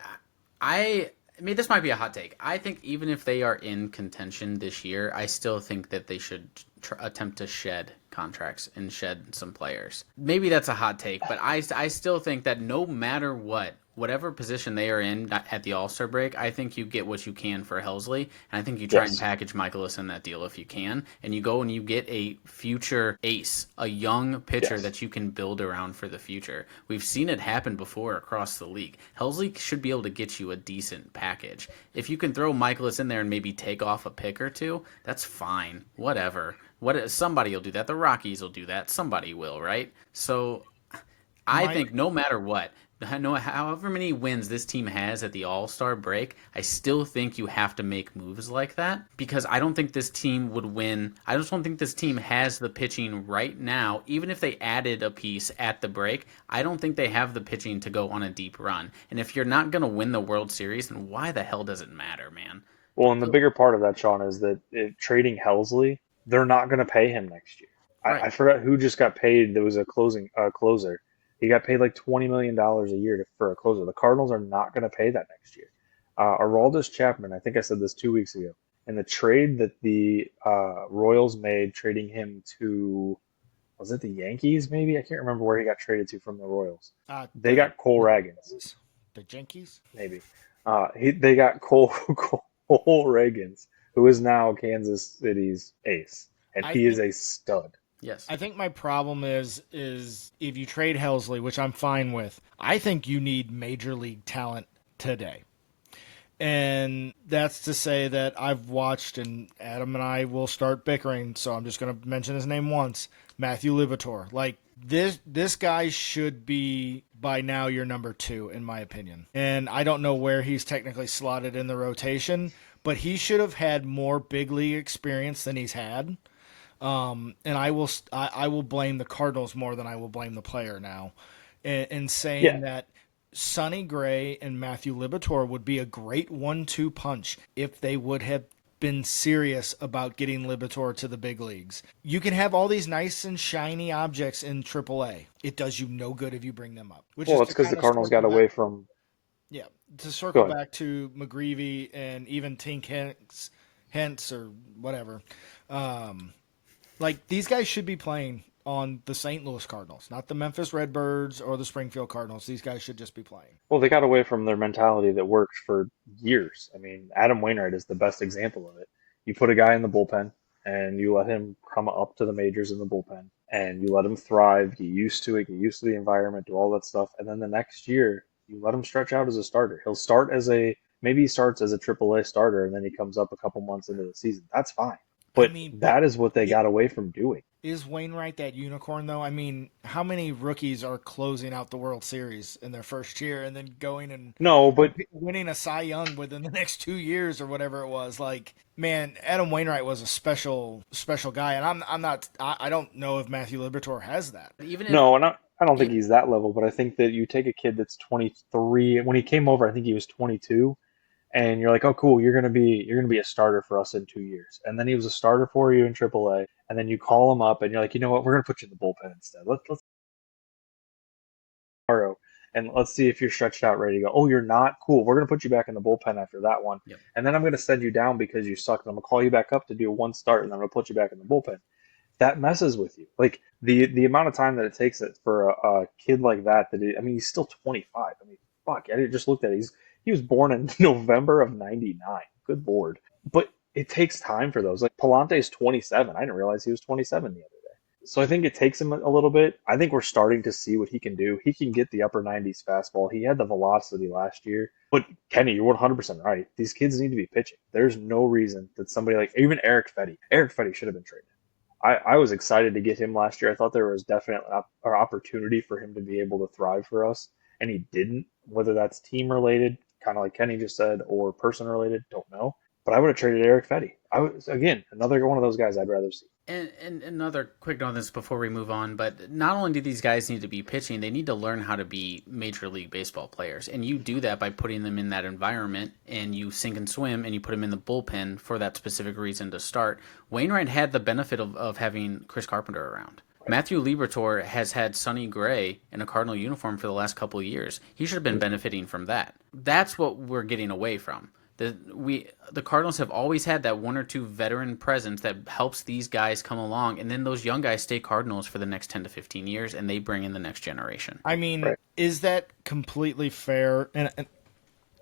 mean, this might be a hot take. I think even if they are in contention this year, I still think that they should attempt to shed contracts and shed some players. Maybe that's a hot take, but I still think that no matter whatever position they are in at the All-Star break, I think you get what you can for Helsley, and I think you try and package Mikolas in that deal if you can, and you go and you get a future ace, a young pitcher that you can build around for the future. We've seen it happen before across the league. Helsley should be able to get you a decent package. If you can throw Mikolas in there and maybe take off a pick or two, that's fine. Whatever. Somebody will do that. The Rockies will do that. Somebody will, right? So I think no matter what, however many wins this team has at the All-Star break, I still think you have to make moves like that because I don't think this team would win. I just don't think this team has the pitching right now. Even if they added a piece at the break, I don't think they have the pitching to go on a deep run. And if you're not going to win the World Series, then why the hell does it matter, man? Well, and the bigger part of that, Sean, is that trading Helsley, they're not going to pay him next year. Right. I forgot who just got paid. There was a closer. He got paid like $20 million a year for a closer. The Cardinals are not going to pay that next year. Aroldis Chapman, I think I said this 2 weeks ago, in the trade that the Royals made, trading him to, was it the Yankees maybe? I can't remember where he got traded to from the Royals. They got Cole Ragans. The Yankees? Maybe. They got Cole Ragans, who is now Kansas City's ace, and he is a stud. Yes. I think my problem is if you trade Helsley, which I'm fine with, I think you need major league talent today. And that's to say that I've watched, and Adam and I will start bickering, so I'm just going to mention his name once, Matthew Liberatore. Like, this guy should be, by now, your number 2, in my opinion. And I don't know where he's technically slotted in the rotation, but he should have had more big league experience than he's had. And I will blame the Cardinals more than I will blame the player now, in saying that Sonny Gray and Matthew Liberatore would be a great 1-2 punch if they would have been serious about getting Liberatore to the big leagues. You can have all these nice and shiny objects in AAA. It does you no good if you bring them up. It's because the Cardinals got away from Yeah, to Go circle ahead. back to McGreevy and even Tink Hence or whatever, um, like these guys should be playing on the St. Louis Cardinals, not the Memphis Redbirds or the Springfield Cardinals. These guys should just be playing. Well, they got away from their mentality that worked for years. I mean, Adam Wainwright is the best example of it. You put a guy in the bullpen and you let him come up to the majors in the bullpen and you let him thrive, get used to it, get used to the environment, do all that stuff. And then the next year, you let him stretch out as a starter. He'll start as maybe he starts as a AAA starter and then he comes up a couple months into the season. That's fine. I But mean, but that is what they it, got away from doing. is Wainwright that unicorn though? I mean, how many rookies are closing out the World Series in their first year and then going and No, but winning a Cy Young within the next 2 years or whatever it was? Like, man, Adam Wainwright was a special guy, and I'm not. I don't know if Matthew Liberatore has that. Even if no, and I don't think he's that level, but I think that you take a kid that's 23. When he came over, I think he was 22, and you're like, oh, cool, you're gonna be a starter for us in 2 years, and then he was a starter for you in AAA, and then you call him up, and you're like, you know what, we're gonna put you in the bullpen instead. Let's tomorrow, and let's see if you're stretched out, ready to go. Oh, you're not? Cool. We're gonna put you back in the bullpen after that one, yep. and then I'm gonna send you down because you suck, and I'm gonna call you back up to do one start, and I'm gonna put you back in the bullpen. That messes with you. Like the amount of time that it takes it for a kid like that. I mean, he's still 25. I mean, fuck. I just looked at it. He was born in November of '99. Good lord. But it takes time for those. Like Pallante is 27. I didn't realize he was 27 the other day. So I think it takes him a little bit. I think we're starting to see what he can do. He can get the upper 90s fastball. He had the velocity last year. But Kenny, you're 100% right. These kids need to be pitching. There's no reason that somebody like even Eric Fetty. Eric Fetty should have been traded. I was excited to get him last year. I thought there was definitely an opportunity for him to be able to thrive for us, and he didn't. Whether that's team related, kind of like Kenny just said, or person related, don't know. But I would have traded Eric Fetty. I was again another one of those guys I'd rather see. And another quick note on this before we move on, but not only do these guys need to be pitching, they need to learn how to be Major League Baseball players. And you do that by putting them in that environment, and you sink and swim, and you put them in the bullpen for that specific reason to start. Wainwright had the benefit of having Chris Carpenter around. Matthew Liberatore has had Sonny Gray in a Cardinal uniform for the last couple of years. He should have been benefiting from that. That's what we're getting away from. The Cardinals have always had that one or two veteran presence that helps these guys come along, and then those young guys stay Cardinals for the next 10 to 15 years, and they bring in the next generation. I mean, Right. is that completely fair? And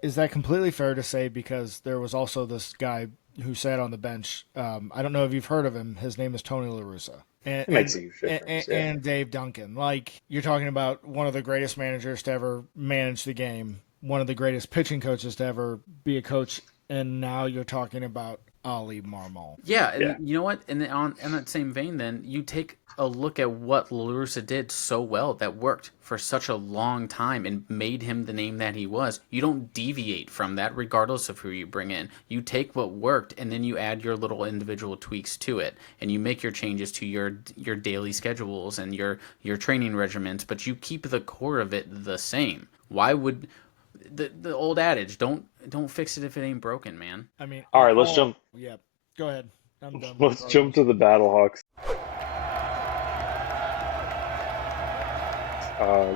is that completely fair to say because there was also this guy who sat on the bench? I don't know if you've heard of him. His name is Tony La Russa. It makes a huge difference. Yeah. And Dave Duncan. Like, you're talking about one of the greatest managers to ever manage the game, one of the greatest pitching coaches to ever be a coach, and now you're talking about Ali Marmol. Yeah, and Yeah. you know what? And on in that same vein, then you take a look at what La Russa did so well that worked for such a long time and made him the name that he was. You don't deviate from that, regardless of who you bring in. You take what worked and then you add your little individual tweaks to it, and you make your changes to your daily schedules and your training regimens, but you keep the core of it the same. Why would the old adage, don't fix it if it ain't broken, man. I mean, All right, let's jump. Yeah, go ahead. I'm done. Let's jump to the Battlehawks.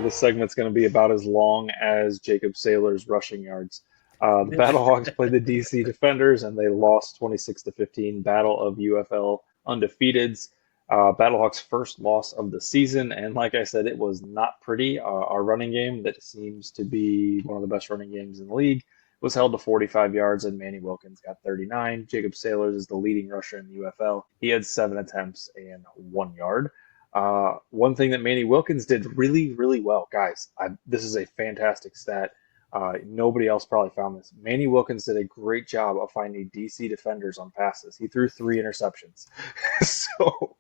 This segment's going to be about as long as Jacob Saylor's rushing yards. The Battlehawks played the DC Defenders and they lost 26-15. Battle of UFL undefeateds. Battlehawks' first loss of the season, and like I said, it was not pretty. Our running game, that seems to be one of the best running games in the league, was held to 45 yards, and Manny Wilkins got 39. Jacob Saylors is the leading rusher in the UFL. He had 7 attempts and 1 yard. One thing that Manny Wilkins did really, really well, guys, this is a fantastic stat. Nobody else probably found this. Manny Wilkins did a great job of finding DC defenders on passes. He threw 3 interceptions. So,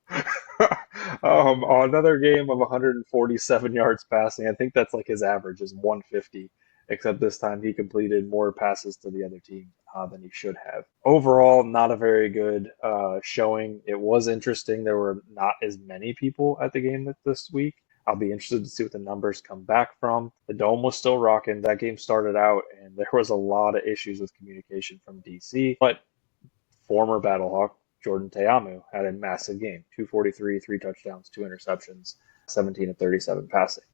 another game of 147 yards passing. I think that's like his average is 150, except this time he completed more passes to the other team than he should have. Overall, not a very good showing. It was interesting. There were not as many people at the game this week. I'll be interested to see what the numbers come back from. The Dome was still rocking. That game started out, and there was a lot of issues with communication from DC. But former Battlehawk Jordan Teamu had a massive game. 243, 3 touchdowns, 2 interceptions, 17 of 37 passing.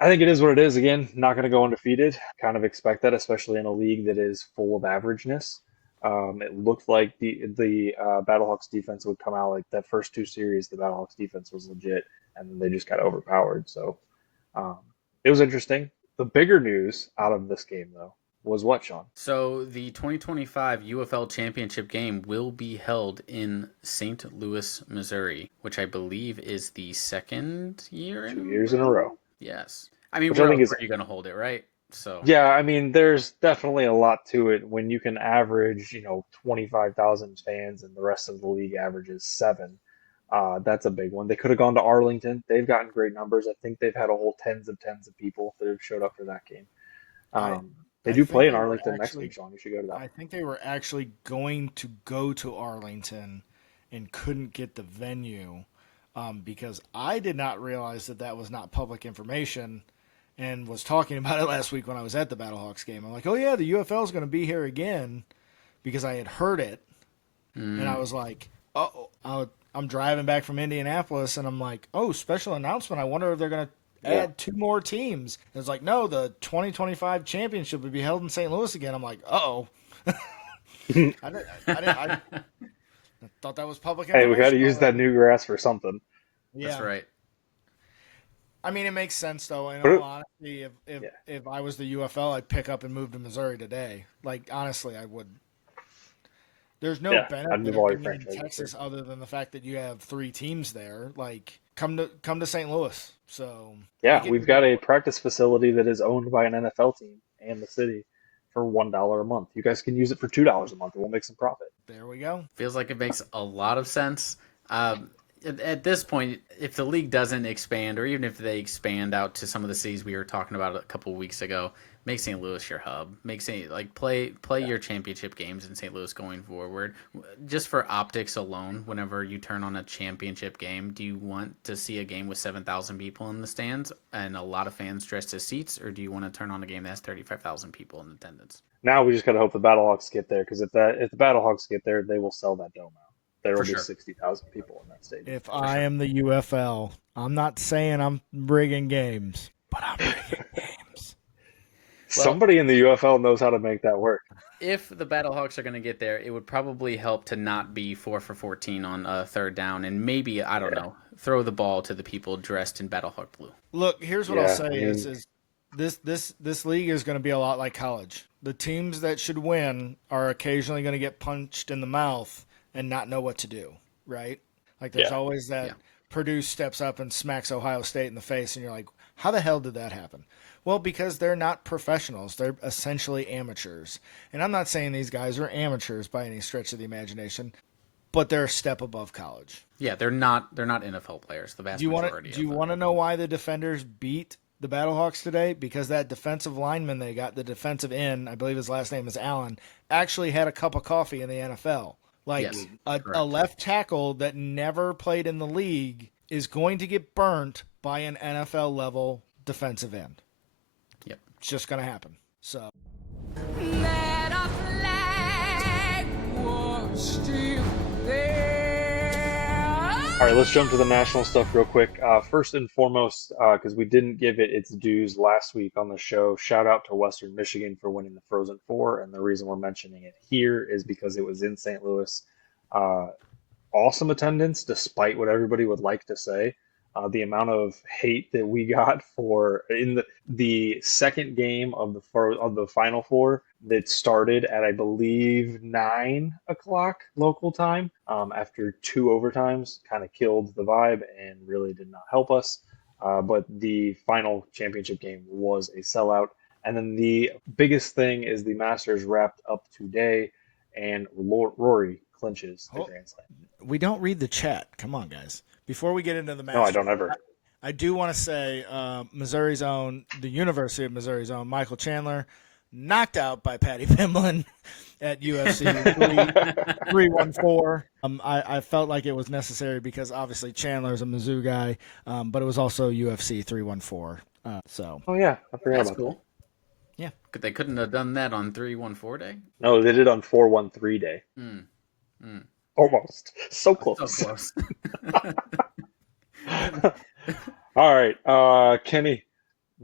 I think it is what it is. Again, not going to go undefeated. Kind of expect that, especially in a league that is full of averageness. It looked like the Battlehawks defense would come out like that first two series. The Battlehawks defense was legit, and then they just got overpowered. So um, it was interesting. The bigger news out of this game, though, was what, Sean? So the 2025 UFL Championship game will be held in St. Louis, Missouri, which I believe is the second year in 2 years in a row. Yes. I mean, Which where I think else is are you going to hold it, right? So Yeah, I mean, there's definitely a lot to it when you can average, 25,000 fans and the rest of the league averages seven. That's a big one. They could have gone to Arlington. They've gotten great numbers. I think they've had a whole tens of people that have showed up for that game. I They I do think play in they were Arlington next actually week, Sean. You should go to that I one. think they were actually going to go to Arlington and couldn't get the venue because I did not realize that that was not public information and was talking about it last week when I was at the Battlehawks game. I'm like, oh yeah, the UFL is going to be here again because I had heard it and I was like, oh, I'm driving back from Indianapolis and I'm like, oh, special announcement. I wonder if they're going to Yeah. add two more teams. And it's like, no, the 2025 championship would be held in St. Louis again. I'm like, uh-oh. I thought that was public Hey, we got to information use that already. new grass for something. that's Yeah. right. I mean, it makes sense, though. In But all it- honesty, yeah, if I was the UFL, I'd pick up and move to Missouri today. Like, honestly, I would. There's no yeah, I'd benefit move of all your being in franchises Texas there. other than the fact that you have three teams there. Like, come to St. Louis. So Yeah, make it we've got a enjoyable. practice facility that is owned by an NFL team and the city for $1 a month. You guys can use it for $2 a month, and we'll make some profit. There we go. Feels like it makes a lot of sense. At this point, if the league doesn't expand, or even if they expand out to some of the cities we were talking about a couple of weeks ago, make St. Louis your hub. Make St. like play Yeah. your championship games in St. Louis going forward. Just for optics alone, whenever you turn on a championship game, do you want to see a game with 7,000 people in the stands and a lot of fans dressed as seats, or do you want to turn on a game that has 35,000 people in attendance? Now we just gotta hope the Battlehawks get there, because if the Battlehawks get there, they will sell that dome out. There For will be sure. 60,000 people in that stadium. If I am the UFL, I'm not saying I'm rigging games, but I'm rigging games. Well, Somebody in the UFL knows how to make that work. if the Battlehawks are going to get there, it would probably help to not be 4 for 14 on a third down, and maybe, I don't know, throw the ball to the people dressed in Battlehawk blue. Look, here's what I'll Yeah, say I is, mean, is this league is going to be a lot like college. The teams that should win are occasionally going to get punched in the mouth and not know what to do, right? Like there's yeah, always that Yeah. Purdue steps up and smacks Ohio State in the face and you're like, how the hell did that happen? Well, because they're not professionals. They're essentially amateurs. And I'm not saying these guys are amateurs by any stretch of the imagination, but they're a step above college. Yeah, they're not NFL players, the vast majority Do you of them. want to know why the defenders beat the Battlehawks today? Because that defensive lineman they got, the defensive end, I believe his last name is Allen, actually had a cup of coffee in the NFL. Like Yes, a correct. left tackle that never played in the league is going to get burnt by an NFL level defensive end. Yep. It's just going to happen. So That our flag was still there. All right, let's jump to the national stuff real quick. First and foremost, because we didn't give it its dues last week on the show, shout out to Western Michigan for winning the Frozen Four. And the reason we're mentioning it here is because it was in St. Louis. Uh, awesome attendance, despite what everybody would like to say. The amount of hate that we got for in the second game of the Final Four that started at I believe 9 o'clock local time. After two overtimes, kind of killed the vibe and really did not help us. But the final championship game was a sellout. And then the biggest thing is the Masters wrapped up today, and Rory clinches the Oh. Grand Slam. we don't read the chat. Come on, guys. Before we get into the match, No, I don't ever. I do want to say Missouri's own, the University of Missouri's own, Michael Chandler, knocked out by Patty Pimblin at UFC 314. I felt like it was necessary because obviously Chandler's a Mizzou guy, but it was also UFC 314. So Oh yeah, I forgot That's about cool. Yeah. They couldn't have done that on 314 day? that. No, they did on 413 day. Hmm. Almost. So So close. close. All right, Kenny,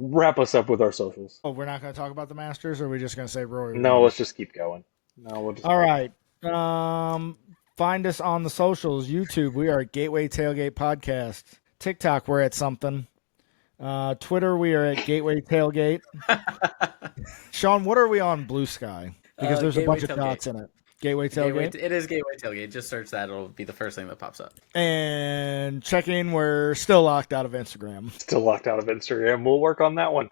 wrap us up with our socials. Oh, we're not going to talk about the Masters, or are we just going to say Rory? No, let's just keep going. No, we'll just. All right. Find us on the socials. YouTube, we are at Gateway Tailgate Podcast. TikTok, we're at something. Twitter, we are at Gateway Tailgate. Sean, what are we on Blue Sky? Because there's a bunch of dots in it. Gateway Tailgate? It is Gateway Tailgate. Just search that. It'll be the first thing that pops up. And checking, we're still locked out of Instagram. Still locked out of Instagram. We'll work on that one.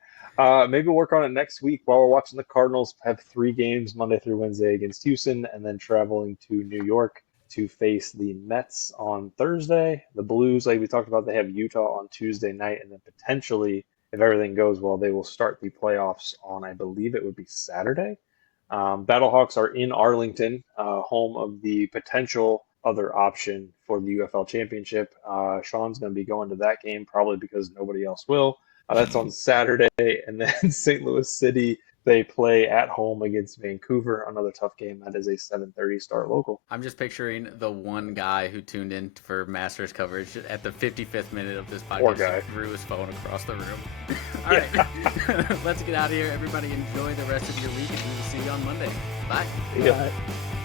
Maybe work on it next week while we're watching the Cardinals have 3 games Monday through Wednesday against Houston, and then traveling to New York to face the Mets on Thursday. The Blues, like we talked about, they have Utah on Tuesday night, and then potentially, if everything goes well, they will start the playoffs on, I believe it would be Saturday. Battlehawks are in Arlington, home of the potential other option for the UFL Championship. Sean's going to be going to that game probably because nobody else will. That's on Saturday, and then St. Louis City, they play at home against Vancouver, another tough game. That is a 7:30 start local. I'm just picturing the one guy who tuned in for Masters coverage at the 55th minute of this podcast. Guy. Threw his phone across the room. All right, let's get out of here. Everybody enjoy the rest of your week, and we will see you on Monday. Bye. Yeah. Bye.